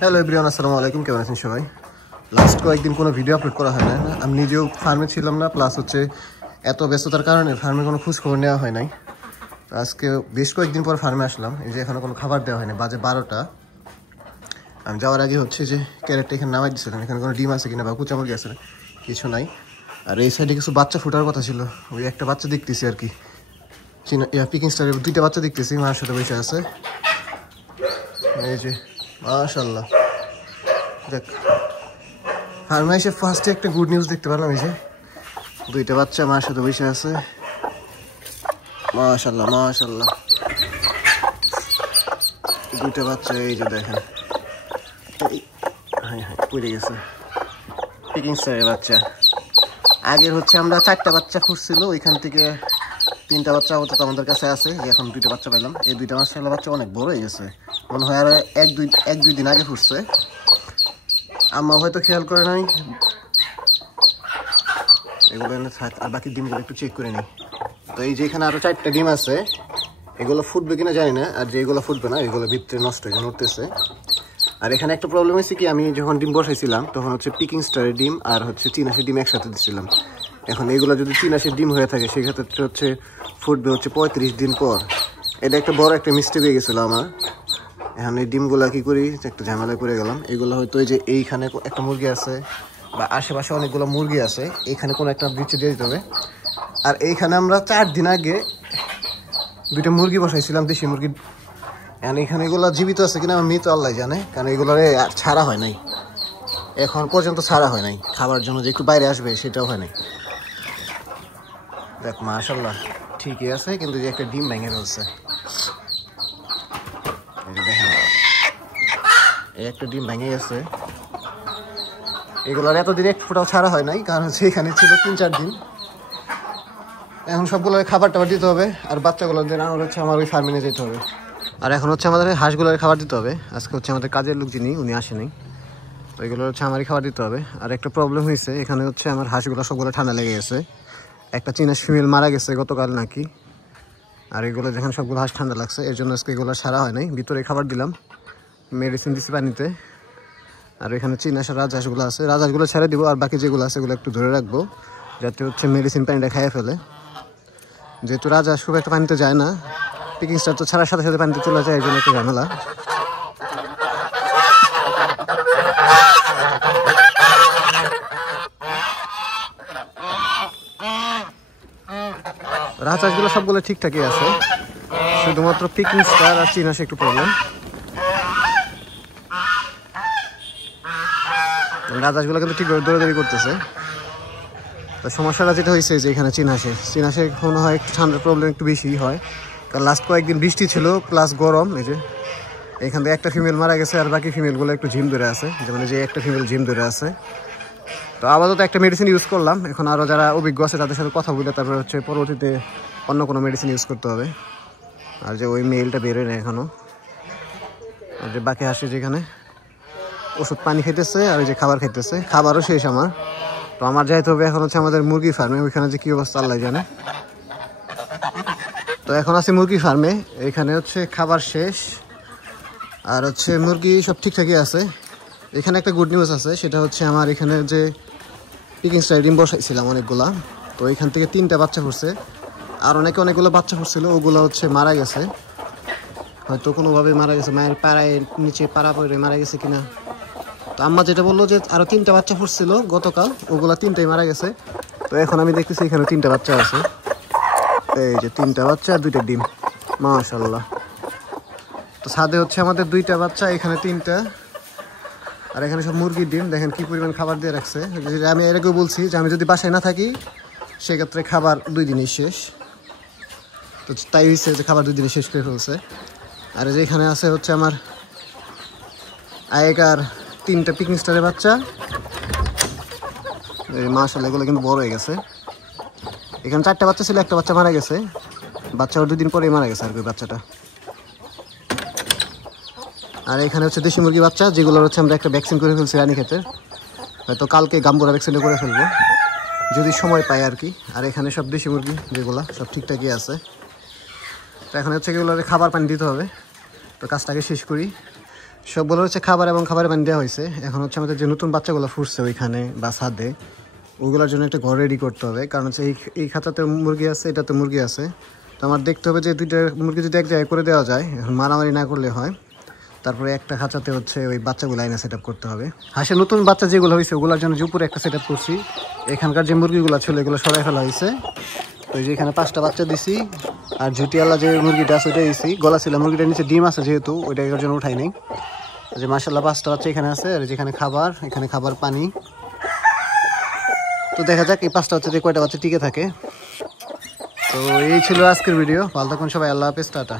Hello everyone, আসসালামু আলাইকুম। কেমন আছেন সবাই? লাস্ট কয়েকদিন কোনো ভিডিও আপলোড করা হয় না। আমি নিজেও ফার্মে ছিলাম না, প্লাস হচ্ছে এত ব্যস্ততার কারণে ফার্মে কোনো খোঁজ খবর নেওয়া হয় নাই। তো আজকে বেশ কয়েকদিন পর ফার্মে আসলাম। এই যে এখনও কোনো খাবার দেওয়া হয়নি, বাজে 12টা। আমি যাওয়ার আগে হচ্ছে যে ক্যারেটটা এখানে নামাই দিয়েছিলাম, এখানে কোনো ডিম আছে কিনা বা কুচামুরগি আছে কিছু নাই। আর এই সাইডে কিছু বাচ্চা ফুটার কথা ছিল, ওই একটা বাচ্চা দেখতেছি আর কি, পিকিং স্টারের 2টা বাচ্চা দেখতেছি, মার সাথে বসে আছে। এই যে মাশাআল্লাহ, দেখ ফার্মে এসে ফার্স্টে একটা গুড নিউজ দেখতে পেলাম। এই যে 2টা বাচ্চা মার সাথে বসে আছে, মাশাআল্লাহ মাশাআল্লাহ। 2টা বাচ্চা এই যে দেখেন, হ্যাঁ হ্যাঁ পড়ে গেছে, পিকিং স্টারের বাচ্চা। আগের হচ্ছে আমরা 4টা বাচ্চা খুঁজছিল, ওইখান থেকে 3টা বাচ্চা আপাতত আমাদের কাছে আছে। এখন 2টা বাচ্চা পেলাম। এই 2টা মাশাআল্লাহ বাচ্চা অনেক বড় হয়ে গেছে, মনে হয় আর এক দুই দিন আগে ফুটছে। আম্মা হয়তো খেয়াল করে নাই, এগুলো এনে থাক। আর বাকি ডিমগুলো একটু চেক করে নিই। তো এই যে এখানে আরও 4টা ডিম আছে, এগুলো ফুটবে কিনা জানি না। আর যেগুলো ফুটবে না এগুলো ভিতরে নষ্ট হয়ে নড়তেছে। আর এখানে একটা প্রবলেম হয়েছে কি, আমি যখন ডিম বসাইছিলাম তখন হচ্ছে পিকিং স্টারের ডিম আর হচ্ছে চীনাশের ডিম একসাথে দিচ্ছিলাম। এখন এইগুলো যদি চীনাশের ডিম হয়ে থাকে সেক্ষেত্রে হচ্ছে ফুটবে হচ্ছে 35 দিন পর। এটা একটা বড় একটা মিস্টেক হয়ে গেছিলো আমার। এখন এই ডিমগুলা কী করি, একটা ঝামেলায় পড়ে গেলাম। এগুলো হয়তো এই যে এইখানে একটা মুরগি আছে বা আশেপাশে অনেকগুলো মুরগি আছে, এইখানে কোনো একটা বিচ্ছে দিয়ে দিতে হবে। আর এইখানে আমরা 4 দিন আগে 2টা মুরগি বসাইছিলাম, দেশি মুরগি। এখন এখানে এগুলো জীবিত আছে কিনা আমি তো আল্লাহ জানে, কারণ এগুলো ছাড়া হয় নাই, এখন পর্যন্ত ছাড়া হয় নাই। খাবার জন্য যে একটু বাইরে আসবে সেটাও হয় নাই। দেখ মাশাআল্লাহ ঠিকই আছে, কিন্তু যে একটা ডিম ভেঙে ফেলছে। দেখেন এই একটা ডিম ভেঙে গেছে। এগুলোর এতদিন এক ফোঁটাও ছাড়া হয় নাই, কারণ হচ্ছে এখানে ছিল 3-4 দিন। এখন সবগুলো খাবার টাবার দিতে হবে, আর বাচ্চাগুলো আনার হচ্ছে আমার ওই ফার্মে নিয়ে যেতে হবে। আর এখন হচ্ছে আমাদের হাঁসগুলোর খাবার দিতে হবে। আজকে হচ্ছে আমাদের কাজের লোক যিনি, উনি আসেনি, তো এগুলো হচ্ছে আমারই খাবার দিতে হবে। আর একটা প্রবলেম হয়েছে, এখানে হচ্ছে আমার হাঁসগুলো সবগুলো ঠান্ডা লেগে গেছে। একটা চীনা ফিমেল মারা গেছে গতকাল নাকি। আর এগুলো যেখানে সবগুলো হাঁস ঠান্ডা লাগছে, এর জন্য আজকে এগুলো সারা হয় নাই। ভিতরে খাবার দিলাম, মেডিসিন দিচ্ছি পানিতে। আর এখানে চীনা রাজহাঁসগুলো আছে, রাজহাঁসগুলো ছেড়ে দিব। আর বাকি যেগুলো আছে এগুলো একটু ধরে রাখবো, যাতে হচ্ছে মেডিসিন পানিটা খাইয়ে ফেলে। যেহেতু রাজহাঁস খুব একটা পানিতে যায় না, পিকিং স্টার তো ছাড়ার সাথে সাথে পানিতে চলে যায়, এই জন্য একটু ঝামেলা। রাজহাঁসগুলো সবগুলো ঠিকঠাকই আছে, শুধুমাত্র পিকিং স্টার আর চীনাশে একটু প্রবলেম। রাজহাঁসগুলো কিন্তু ঠিকভাবে দৌড়াদৌড়ি করতেছে। তো সমস্যাটা যেটা হয়েছে যে এখানে চীনাশে মনে হয় ঠান্ডার প্রবলেম একটু বেশি হয়, কারণ লাস্ট কয়েকদিন বৃষ্টি ছিল প্লাস গরম। এই যে এখান থেকে একটা ফিমেল মারা গেছে, আর বাকি ফিমেলগুলো একটু ঝিম ধরে আছে, যেমন যে একটা ফিমেল ঝিম ধরে আছে। তো আপাতত একটা মেডিসিন ইউজ করলাম। এখন আরও যারা অভিজ্ঞ আছে তাদের সাথে কথা বলে তারপরে হচ্ছে পরবর্তীতে অন্য কোনো মেডিসিন ইউজ করতে হবে। আর যে ওই মেলটা বেরোয় না এখনও। আর যে বাকি হাসি যেখানে ওষুধ পানি খাইতেছে, আর ওই যে খাবার খাইতেছে, খাবারও শেষ আমার। তো আমার যাইতে হবে এখন হচ্ছে আমাদের মুরগি ফার্মে, ওইখানে যে কী অবস্থা আল্লাহ জানে। তো এখন আছি মুরগি ফার্মে, এখানে হচ্ছে খাবার শেষ, আর হচ্ছে মুরগি সব ঠিকঠাকই আছে। এখানে একটা গুড নিউজ আছে, সেটা হচ্ছে আমার এখানে যে পিকিং স্টার ডিম বসাইছিলাম অনেকগুলা, তো এখান থেকে 3টা বাচ্চা ফুটছে। আর অনেকগুলো বাচ্চা ফুটছিল, ওগুলো হচ্ছে মারা গেছে, হয়তো কোনোভাবে মারা গেছে, মায়ের পাড়ায় নিচে পাড়া পড়ে মারা গেছে কিনা। তো আম্মা যেটা বললো যে আরও 3টা বাচ্চা ফুটছিল গতকাল, ওগুলা 3টাই মারা গেছে। তো এখন আমি দেখতেছি এখানে 3টা বাচ্চা আছে, এই যে 3টা বাচ্চা আর 2টা ডিম, মাশাআল্লাহ। তো ছাদে হচ্ছে আমাদের 2টা বাচ্চা, এখানে 3টা, আর এখানে সব মুরগির ডিম। দেখেন কি পরিমাণ খাবার দিয়ে রাখছে। আমি এর আগেও বলছি যে আমি যদি বাসায় না থাকি সেক্ষেত্রে খাবার 2 দিনই শেষ, তো তাই হয়েছে যে খাবার 2 দিনে শেষ করে ফেলছে। আর যে এখানে আছে হচ্ছে আমার আগেকার 3টা পিকিং স্টারের বাচ্চা, মাশাআল্লাহ এগুলো কিন্তু বড় হয়ে গেছে। এখানে 4টা বাচ্চা ছিল, একটা বাচ্চা মারা গেছে, বাচ্চা 2 দিন পরেই মারা গেছে আর কি বাচ্চাটা। আর এখানে হচ্ছে দেশি মুরগি বাচ্চা, যেগুলো হচ্ছে আমরা একটা ভ্যাকসিন করে ফেলছি রানীক্ষেতের, হয়তো কালকে গাম্বুরা ভ্যাকসিনটা করে ফেলবো যদি সময় পাই আর কি। আর এখানে সব দেশি মুরগি যেগুলো সব ঠিকঠাকই আছে। তো এখন হচ্ছে এগুলো খাবার পানি দিতে হবে, তো কাজটাকে শেষ করি। সবগুলো হচ্ছে খাবার এবং খাবারের পানি দেওয়া হয়েছে। এখন হচ্ছে আমাদের যে নতুন বাচ্চাগুলো ফুটছে ওইখানে বা ছাদে, ওগুলোর জন্য একটা ঘর রেডি করতে হবে। কারণ হচ্ছে এই খাঁচাতে মুরগি আছে, এটাতে মুরগি আছে। তো আমার দেখতে হবে যে দুইটা মুরগি যদি এক জায়গায় করে দেওয়া যায়, এখন মারামারি না করলে হয়। তারপরে একটা খাঁচাতে হচ্ছে ওই বাচ্চাগুলো আইনা সেট আপ করতে হবে। হাঁসের নতুন বাচ্চা যেগুলো হয়েছে ওগুলোর জন্য উপরে একটা সেট আপ করছি। এখানকার যে মুরগিগুলো ছিল এগুলো সরাই ফেলা হয়েছে। তো এই যে এখানে 5টা বাচ্চা দিছি। আর ঝুটিয়ালা যে মুরগিটা আছে ওইটা দিছি। গলা ছিল মুরগিটার নিচে ডিম আছে যেহেতু, ওইটা এর জন্য উঠাই নেই। যে মাশাআল্লাহ 5টা বাচ্চা এখানে আছে। আর যেখানে খাবার, এখানে খাবার পানি। তো দেখা যাক এই 5টা বাচ্চা দিয়ে কয়টা বাচ্চা টিকে থাকে। তো এই ছিল আজকের ভিডিও। ভালো থাকুন সবাই, আল্লাহ হাফেজ, টাটা।